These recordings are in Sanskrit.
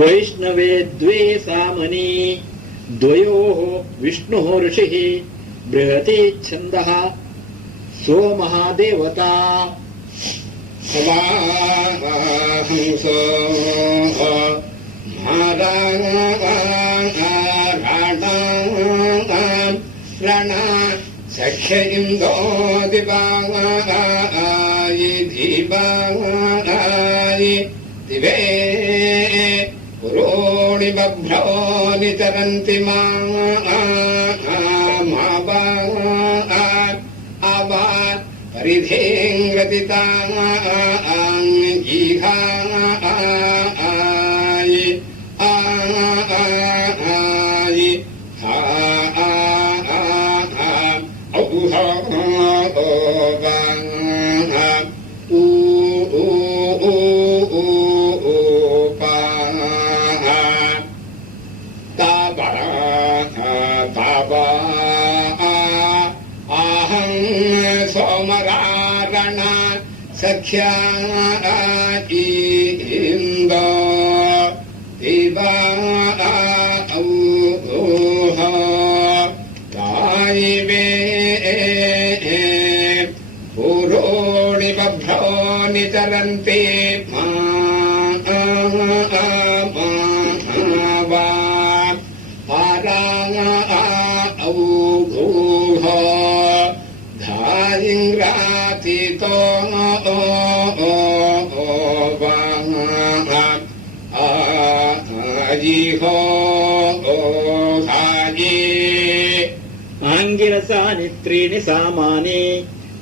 वैष्णवे द्वे सामनी द्वयोः विष्णुः ऋषिः बृहती छन्दः सोमहादेवता हंसो रण सख्य इन्दो दिवायि धीवायि दिवे पुरोणि बभ्रो निचरन्ति आबा परिधेङ्गतिताङ्गीहायि आयि सोमरारण सख्या इंदो दिवा गायिवे पुरोणि बभ्रो निचरन्ति इंग्रातीतो आजिहो आङ्गिरसानि त्रीणि सामानि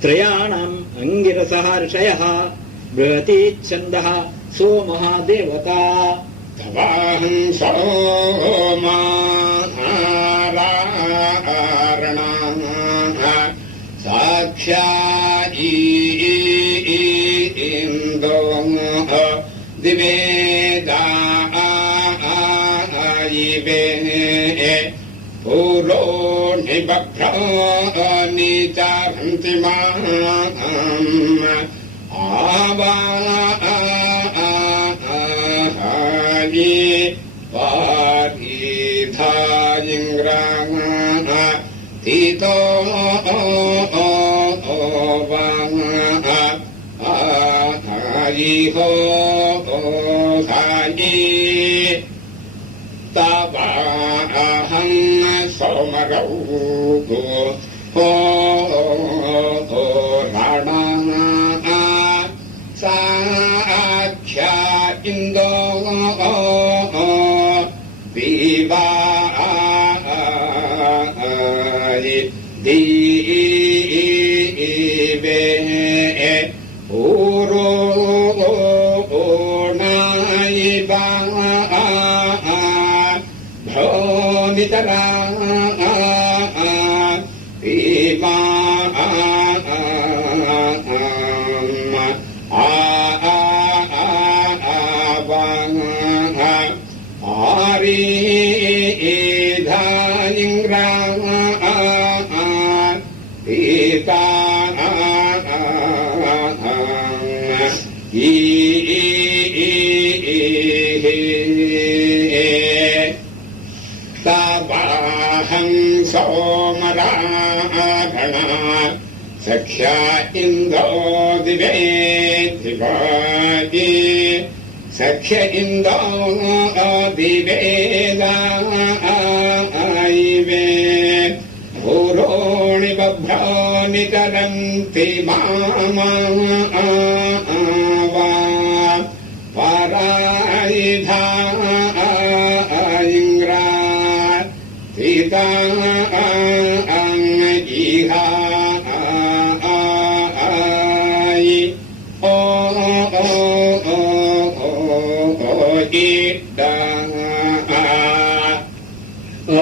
त्रयाणाम् अङ्गिरसः ऋषयः बृहती छन्दः सोमहादेवता तवाहं सोमाहारणा साक्षायि इन्दो दिवे दायिवे पुरो निबभ्रो निचरन्ति आवायि पारिधायिङ्ग्रा तीतो आयिहो धायि तवाहं सोमरौ राणा साख्या इन्दो विवा दीवे पूरोणायिवा भ्रो नितरा भीमा आरीधायिङ्ग्रा पीता तवाहं सोमराघणा सख्या इन्दो दिवे दिवायि सख्य इन्दो दिवे दायिवे पुरोणि बभ्रो निचरन्ति परायिधायिङ्ग्रा सीता अंगिहायि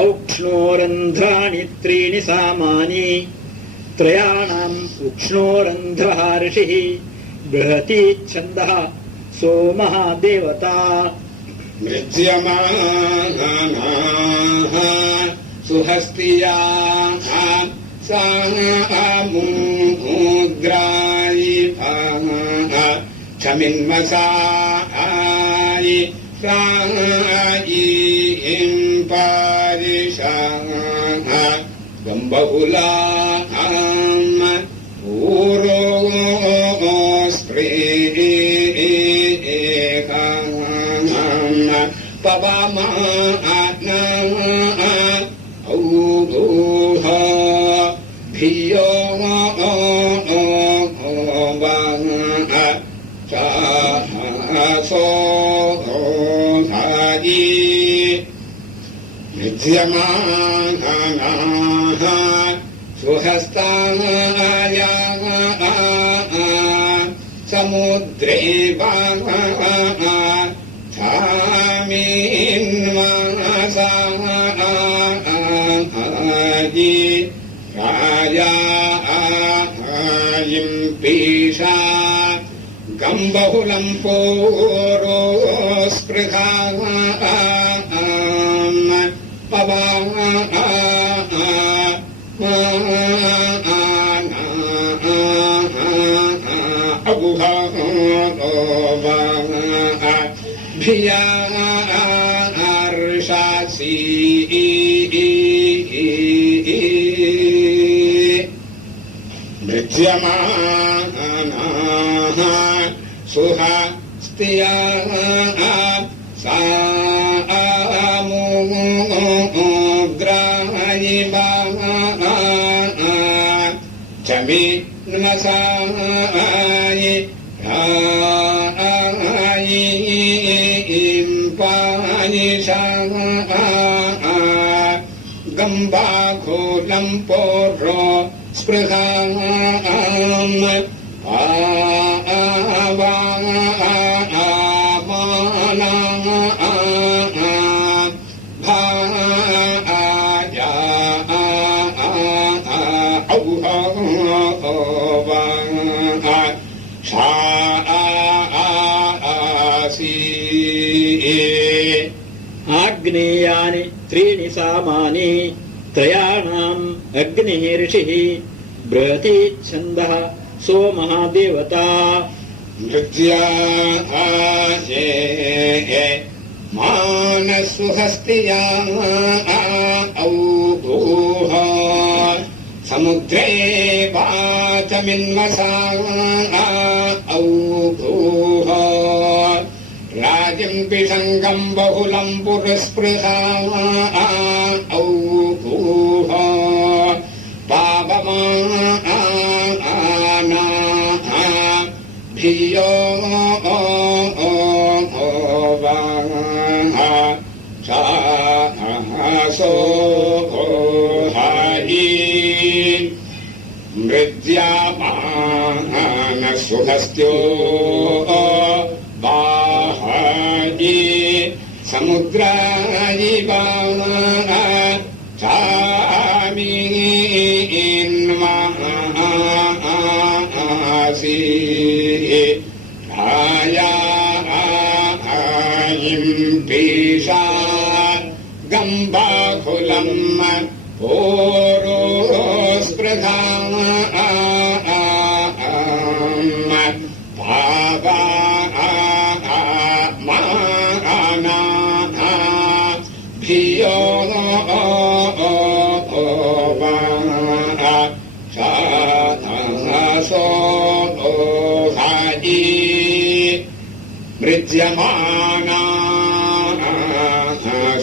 औक्ष्णोरन्ध्राणि त्रीणि सामानि त्रयाणाम् उक्ष्णोरन्ध्रः ऋषिः बृहती छन्दः सोमहादेवता मृज्यमानाः सुहस्तियाः सामुद्रायि क्षमिन्मसायि सुहस्तायीं पारिषाः गम्बहुलाम् ऊरो स्त्रीकाम् पवमाना औगुः भियो चासो धायी विद्यमानाः सुहस्ताया समुद्रे छामीन्मासायि रायायिं पीषा गम्बहुलं पोरो स्पृहा भियार्षासि नृत्यमानाः सुहस्त्या सामुग्रायिवा चमिन्मसायि रायिं पायिषाः गम्बाघोलं पोरो स्पृहाम् आग्नेयानि त्रीणि सामानि त्रयाणाम् अग्निः ऋषिः बृहती छन्दः सोमहादेवता नृत्याये मानसुहस्तिया औगुः समुद्रे वाचमिन्मसा औगुः राजिं पिशङ्गम् बहुलम् पुरस्पृहा औगुः पावमाना भियो सासो हायि मृद्यामानसुहस्त्यो बाहायि समुद्रायिवा चामीन्मासि रायायिं पीषा गम्बाकुलम् पोरो स्पृहा पावमाना भियो सासो हायि मृज्यमाना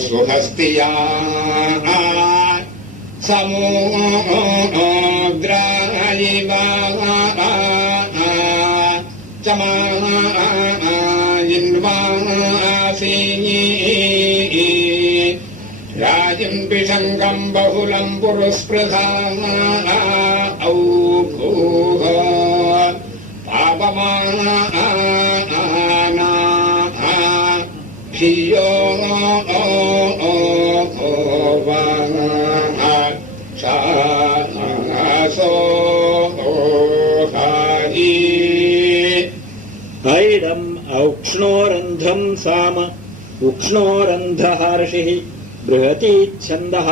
सुहस्तिया समुद्रायिवा चमायिन्वासि राजिं पिशङ्गम् बहुलम् पुरस्पृहा औगुः पावमाना भियो सासो हायि ऐडम् औक्ष्णोरन्ध्रम् साम उक्ष्णोरन्ध्रः ऋषिः बृहती छन्दः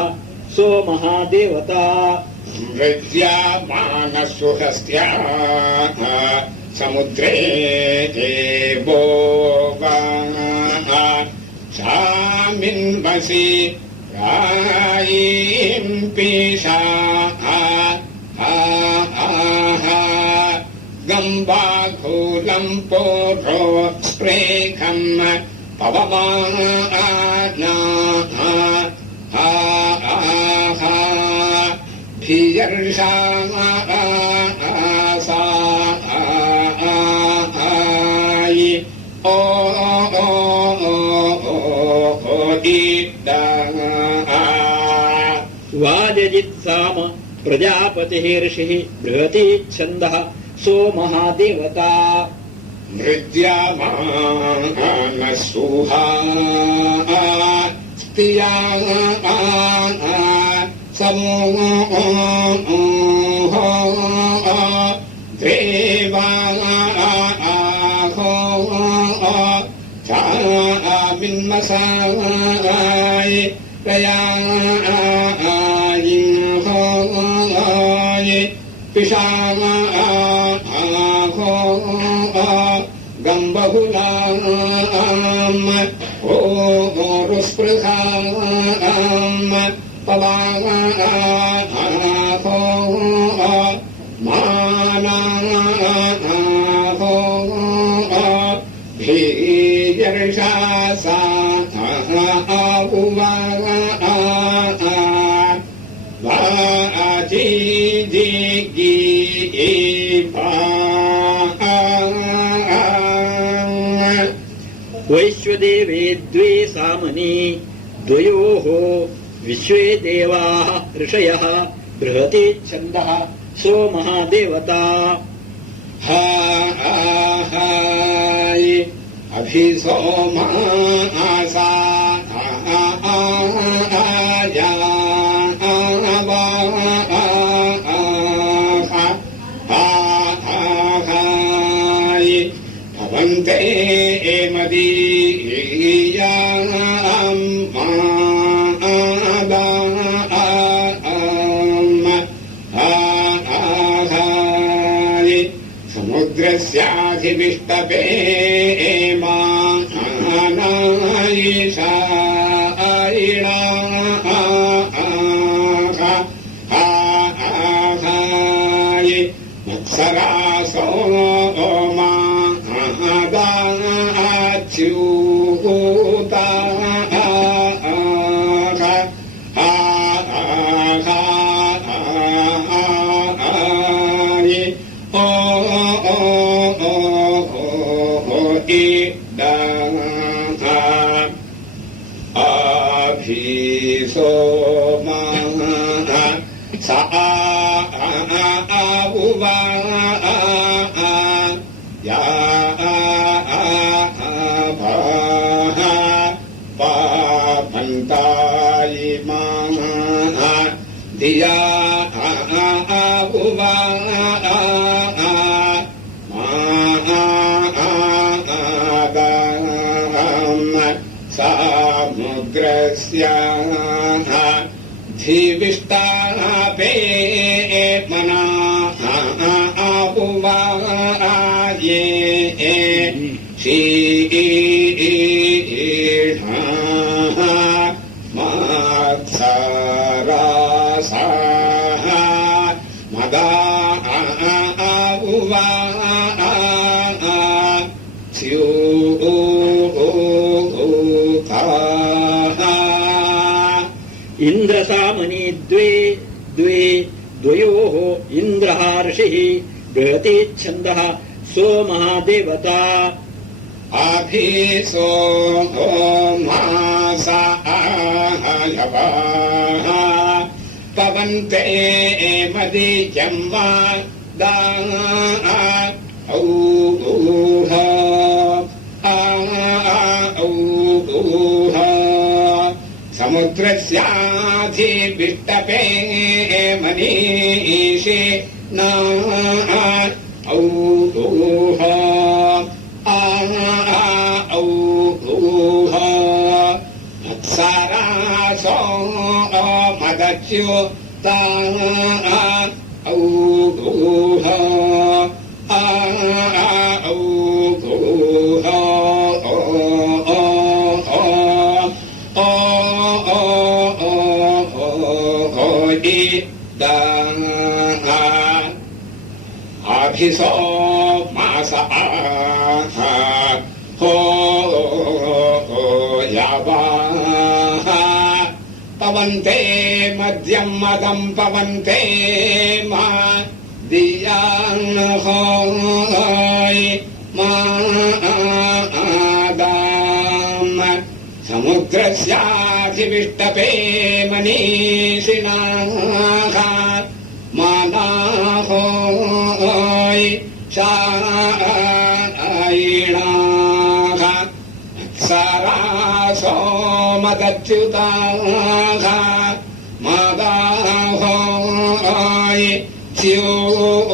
सोमहादेवता मृद्यामानसुहस्त्या समुद्रे देवो चामिन्वसि रायीम् पीशा गम्बाघूलम् पोढो स्प्रेखम् पवमाना धियर्षा वाजजित्साम प्रजापतिः ऋषिः बृहती छन्दः सो महादेवता मृद्यामानसुहा स्त्रिया समूह देवाहो चामिन्मसाय प्रयायिंहोय पिशाहो गम्बहुलाम् ओरुस्पृहाम् पवाहो मानाहो भीर्षा सा वैश्वदेवे द्वे सामनी द्वयोः विश्वे देवाः ऋषयः बृहती छन्दः सो महादेवता हाय अभिसोमासा भवन्ते मदीयाम् समुद्रस्याधिविष्टपे मानायिषायिणा मत्सरासो मादाच्यूता धिया सामुग्रस्य धीविष्टापे मना आपुवाये शीर्णा मात्सरासाः मदा आपुवा इंद्रसामनी द्वे द्वे द्वयोः इंद्रः ऋषिः बृहती छन्दः सो महादेवता आभीसो मासा पवन्ते मदीयम् वा समुद्रस्याधिविष्टपे मनीषे न औः मत्सरासो मदच्युता औः अभिसो मास हो यावाः पवन्ते मध्यं मदं पवन्ते मा दियान् होय मादाम् समुद्रस्याधिविष्टपे मनीषिणाः मानाहोय शायिणाः अप्सरासो मदच्युताः मदाहोय च्युताः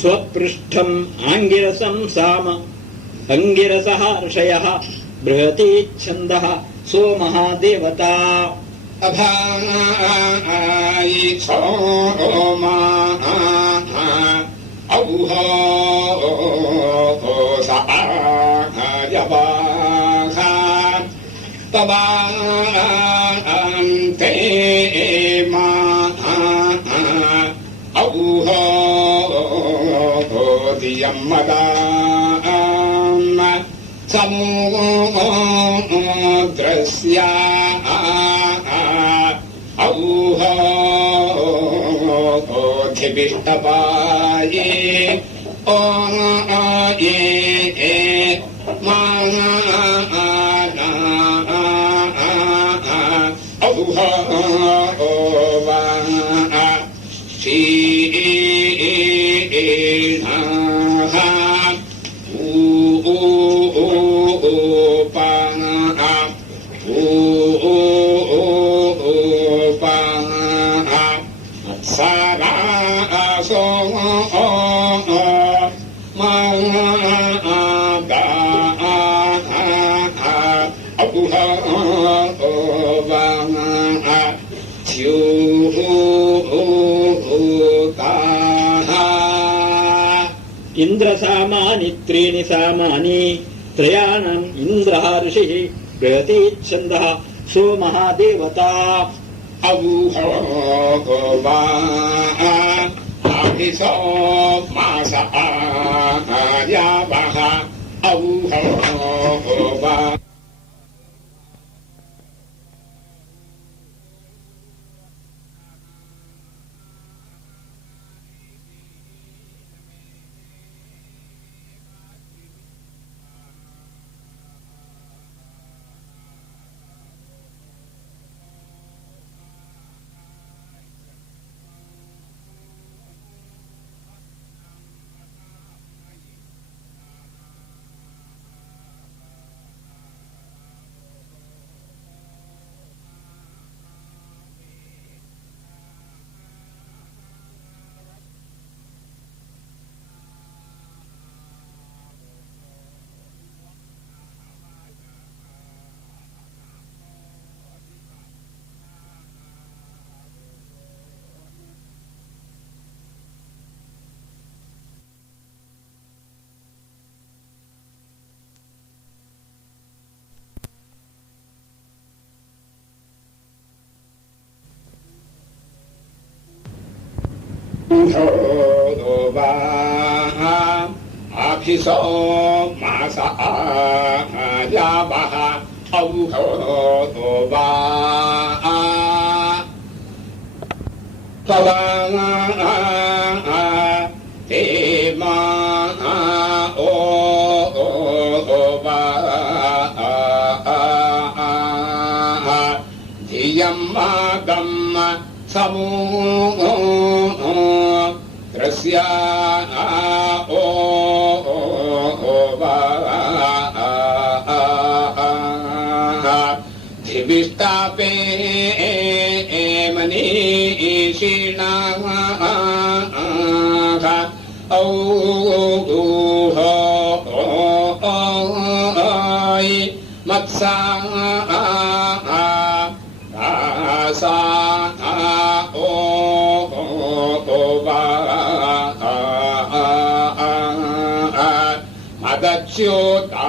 स्वपृष्ठम् आङ्गिरसम् साम अङ्गिरसः ऋषयः बृहतीच्छन्दः सोमः देवता अभायि सोमा औहो सायवाः पवान्ते मा औहो दियं मदाम् समुद्रस्य औहोधिविष्टपाये ये माना औहो इन्द्रसामानि त्रीणि सामानि त्रयाणाम् इन्द्रः ऋषिः बृहतीच्छन्दः सोमः देवता औहो अभिसो मास यावः औहो अभिसो मास यावः औहो ते मा धियं मादम् समुद्रस्य धिविष्टापे मनीषिणाः औहोय मत्सा सा मदच्युता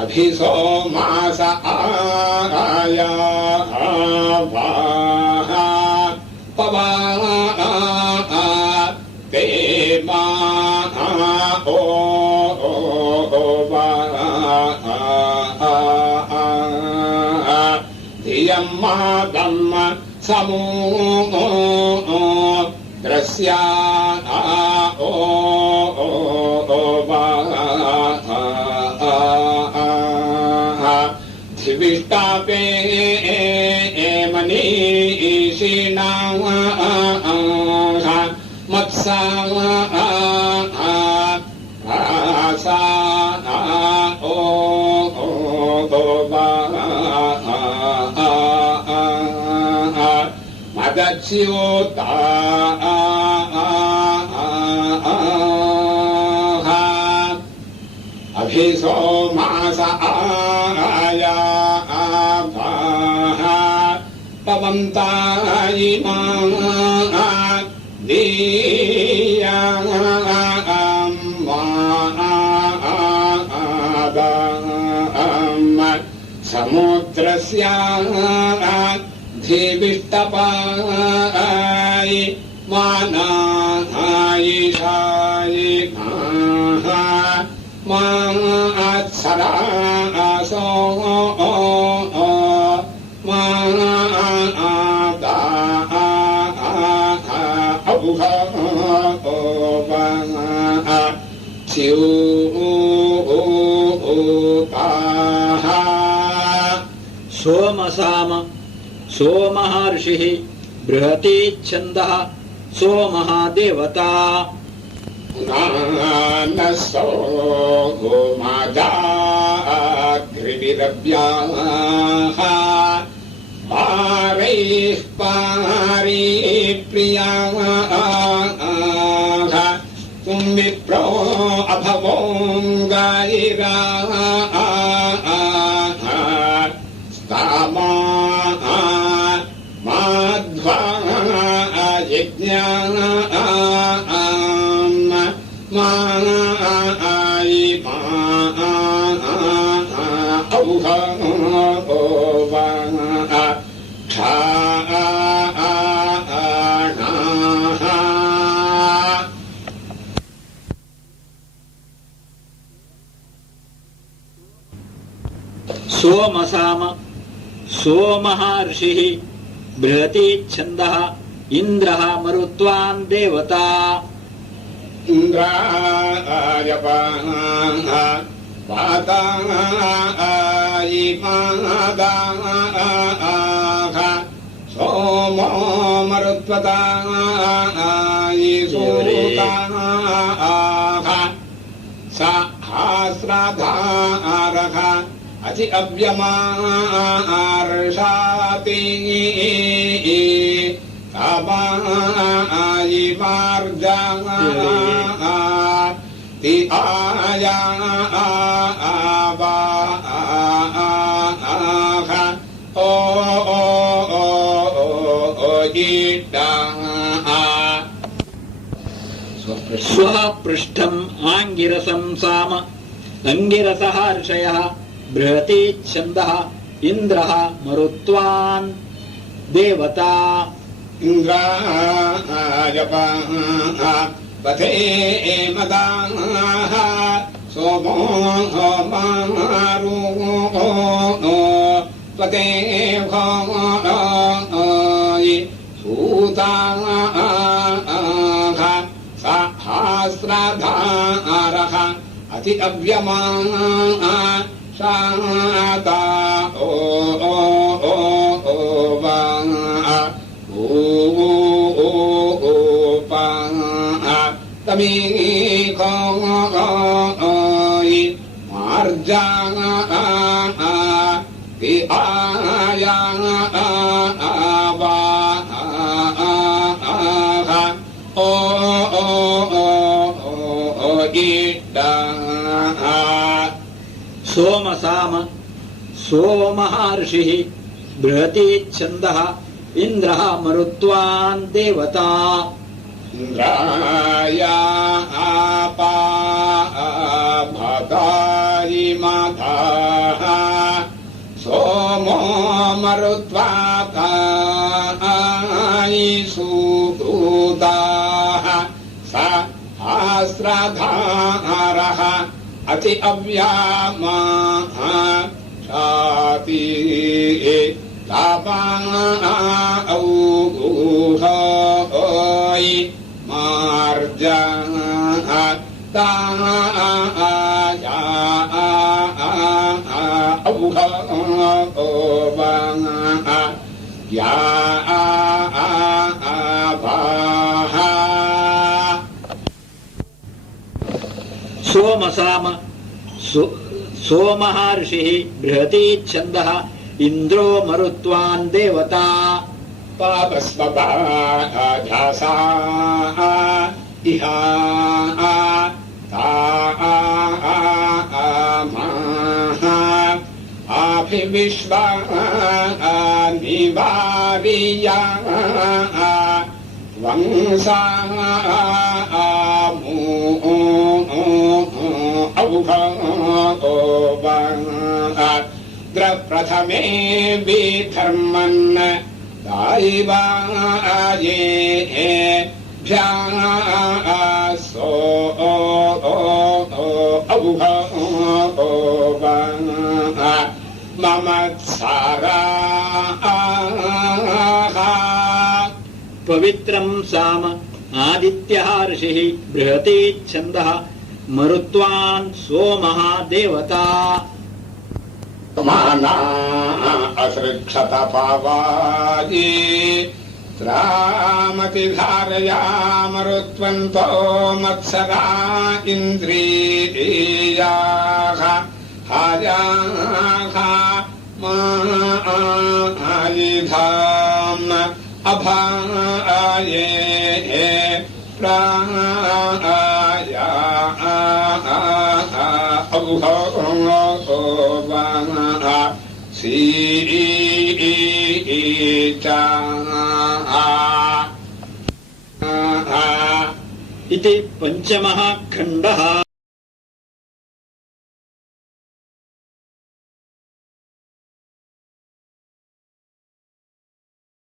अभिसोमास आया पवा ते मा ओ धियं मादम् समो द्रस्या ओ धिविष्टापे मनीषिणा मत्सा सा ओ मदच्युता अभिसोमास आया पवन्ता इमा दीया समुद्रस्य धिविष्टपाय मानायिषाय मात्सरासो मादा सोमसाम सोमहर्षिः बृहती छन्दः सोमहादेवता नानसो गोमादाग्रिविरव्याः पारैः पारिप्रियाः विप्रो अभवोङ्गायिराः स्तामा माध्वा यज्ञाः सोमसाम सोमहर्षिः बृहती छन्दः इन्द्रः मरुत्वान् देवता इन्द्राय पातायिमादाः सोमो मरुत्वतायिसूताः सहस्रधारः अति अव्यमार्षाति कामायि मार्गाः ति आया ओ स्वः पृष्ठम् आङ्गिरसं साम अङ्गिरसः ऋषयः बृहती छन्दः इन्द्रः मरुत्वान् देवता इन्द्राय पथे मदाः सोमो मारो पते सूताः सहस्रधारः अति अव्यमाशाता ओ तमीको मार्जाः ति आया ओ सोमसाम सोमहर्षिः बृहती छन्दः इन्द्रः मरुत्वान् देवता इन्द्राया आपा भतायि माधाः सोमो मरुत्वातायि सुदूताः सा आस्राधारः अति अव्यामा शाति तापाऔगुहोयि मार्जा ताया औघोबा या भाः सोमसाम सोमः ऋषिः बृहती छन्दः इन्द्रो मरुत्वान् देवता पापस्वभासा इहा आभिविश्वा निवारिया वंसा प्रथमे विधर्मन् दायिवाये भ्यासो ममत्सारा पवित्रं साम आदित्यः ऋषिः बृहती छन्दः मरुत्वान् सोमः देवता माना असृक्षत पावाये त्रामति धारया मरुत्वन्तो मत्सरा इन्द्रियाः हायाः मायिधाम् अभाये प्राया सीचा इति पञ्चमः खण्डः।